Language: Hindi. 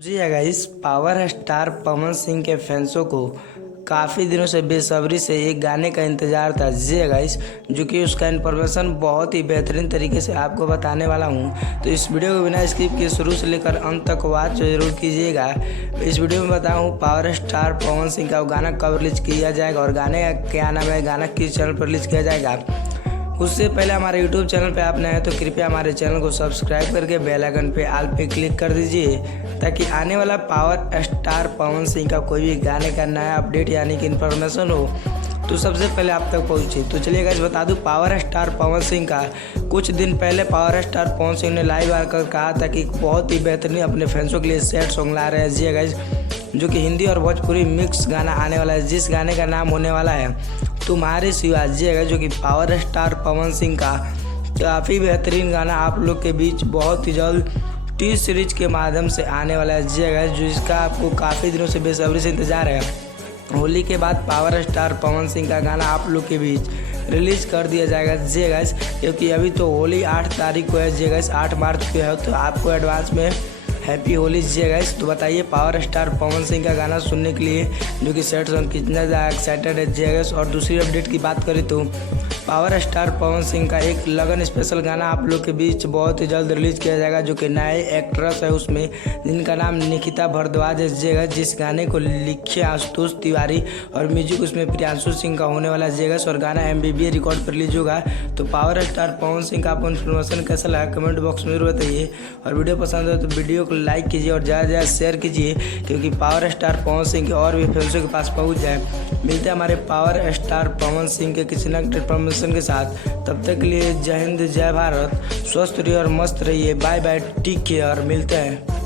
जी है guys, power star Pawan Singh के फैंसों को काफ़ी दिनों से बेसब्री से एक गाने का इंतज़ार था। जी है गाइस, जो कि उसका इन्फॉर्मेशन बहुत ही बेहतरीन तरीके से आपको बताने वाला हूं। तो इस वीडियो को बिना स्किप किए शुरू से लेकर अंत तक वॉच जरूर कीजिएगा। इस वीडियो में बताऊं पावर स्टार पवन सिंह का गाना कब रिलीज किया जाएगा और गाने का क्या नाम है, गाना किस चैनल पर रिलीज किया जाएगा। उससे पहले हमारे YouTube चैनल पे आप नए हैं तो कृपया हमारे चैनल को सब्सक्राइब करके बेल आइकन पे ऑल पे क्लिक कर दीजिए, ताकि आने वाला पावर स्टार पवन सिंह का कोई भी गाने का नया अपडेट यानी कि इन्फॉर्मेशन हो तो सबसे पहले आप तक पहुंचे। तो चलिए गाइस, बता दूं पावर स्टार पवन सिंह का कुछ दिन पहले पावर स्टार पवन सिंह ने लाइव आकर कहा था कि बहुत ही बेहतरीन अपने फैंसों के लिए सैड सॉन्ग ला रहे हैं। जी गाइस, जो कि हिंदी और भोजपुरी मिक्स गाना आने वाला है, जिस गाने का नाम होने वाला है तुम्हारे सिवा। जी है, जो कि पावर स्टार पवन सिंह का काफ़ी बेहतरीन गाना आप लोग के बीच बहुत ही जल्द टी सीरीज के माध्यम से आने वाला है। जी है, जो इसका आपको काफ़ी दिनों से बेसब्री से इंतजार है। होली के बाद पावर स्टार पवन सिंह का गाना आप लोग के बीच रिलीज कर दिया जाएगा। जी गाइस, क्योंकि अभी तो होली 8 तारीख को है। जी गाइस, 8 मार्च को है, तो आपको एडवांस में हैप्पी होली। जी गाइस, तो बताइए पावर स्टार पवन सिंह का गाना सुनने के लिए जो कि सैड सॉन्ग कितना ज़्यादा एक्साइटेड है। जी गाइस, और दूसरी अपडेट की बात करें तो पावर स्टार पवन सिंह का एक लगन स्पेशल गाना आप लोग के बीच बहुत ही जल्द रिलीज किया जाएगा, जो कि नए एक्ट्रेस है उसमें, जिनका नाम निकिता भारद्वाज है। जी गाइस, जिस गाने को लिखे आशुतोष तिवारी और म्यूजिक उसमें प्रियांशु सिंह का होने वाला है। जी गाइस, और गाना MBBA रिकॉर्ड पर रिलीज होगा। तो पावर स्टार पवन सिंह का आपको इन्फॉर्मेशन कैसा लगा कमेंट बॉक्स में जरूर बताइए, और वीडियो पसंद हो तो वीडियो को लाइक कीजिए और ज़्यादा से ज़्यादा शेयर कीजिए, क्योंकि पावर स्टार पवन सिंह के और भी फैंसों के पास पहुंच जाए। मिलते हैं हमारे पावर स्टार पवन सिंह के किसी न इन्फॉर्मेशन के साथ। तब तक के लिए जय हिंद, जय भारत, स्वस्थ रहिए और मस्त रहिए। बाय बाय, टेक केयर, मिलते हैं।